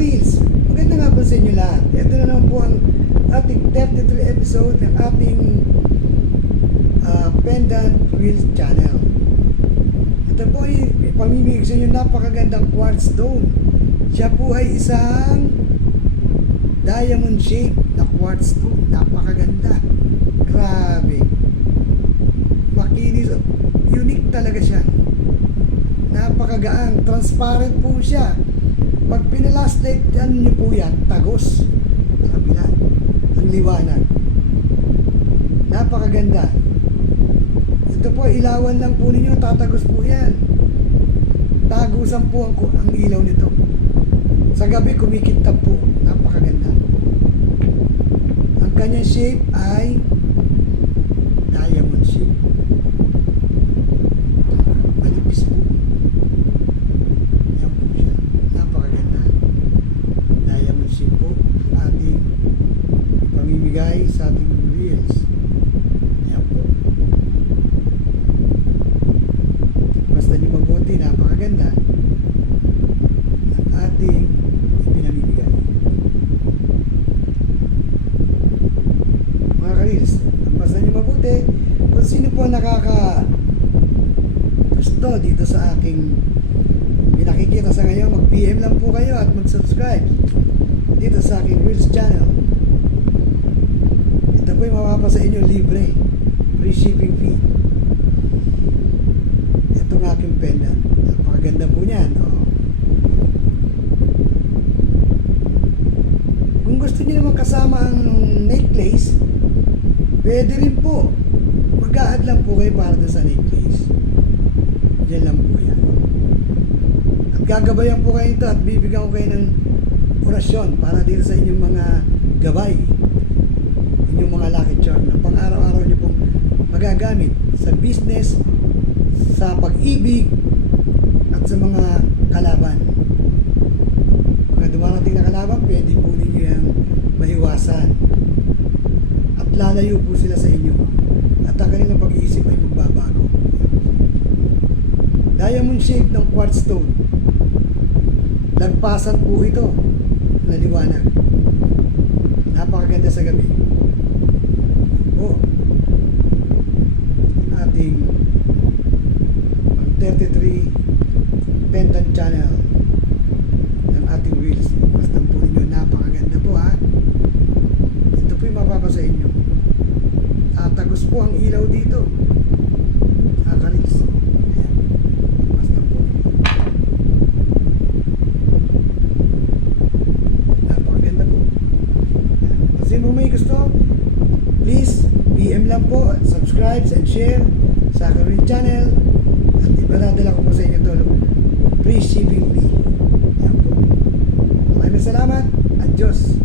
ka-reels, maganda nga po sa inyo lahat. Ito na naman po ang ating 33 episode ng ating Pendant Reels channel. Ito po ay pamimigay sa inyo napakagandang quartz stone. Siya po ay isang diamond shape na quartz stone. Napakaganda. Grabe. Makinis. Unique talaga siya. Napakagaang. Transparent po siya. Pag pinalas light niyo po yan, tagos. Sa kabila. Ang liwanag. Napakaganda. Ito po, ilawan lang po ninyo. Tatagos po yan. Tagusan po ang ilaw nito. Sa gabi, kumikintab po. Napakaganda. Ang kanyang shape ay diamond shape. Manipis po. Yan po siya. Napakaganda. Diamond shape po. Ating pamimigay sa ating reels. Yan po. Basta nyo mabuti. Napakaganda ng ating pinamimigay. Mga ka-reels, basta nyo mabuti. Kung sino po gusto dito sa aking pinakikita sa ngayon, mag-PM lang po kayo at mag-subscribe dito sa aking Reels channel. Ito po yung mapapa sa inyo libre, free shipping fee. Ito ng aking pendant. Napakaganda po niyan. Kung gusto niyo naman kasama ang necklace, pwede rin po. Mag-a-add lang po kayo para sa necklace. Yan lang po yan. At gagabayan po kayo ito at bibigyan ko kayo ng orasyon para dito sa inyong mga gabay, inyong mga lucky charm na pang araw-araw nyo pong magagamit sa business, sa pag-ibig, at sa mga kalaban. Mga dumarating na kalaban, pwede po ninyo yung maiwasan. At lalayo po sila sa inyo. At ang kanilang pag-iisip ay magbabago. Diamond shape ng quartz stone. Lagpasan po ito na liwanag. Napakaganda sa gabi. Po. Ating 33 pendant channel ng ating reels. Basta po ninyo, napakaganda po ha. Ito po yung mapapa sa inyo. Tatagos po ang ilaw dito. Nakaka-reels. Ayan. Basta po. Napakaganda po. Ayan. Kasi mo may gusto, please PM lang po, subscribe and share sa aking Reels channel. At iparadala ko po sa inyo ito free shipping fee. Ayan po. Maraming salamat at Diyos.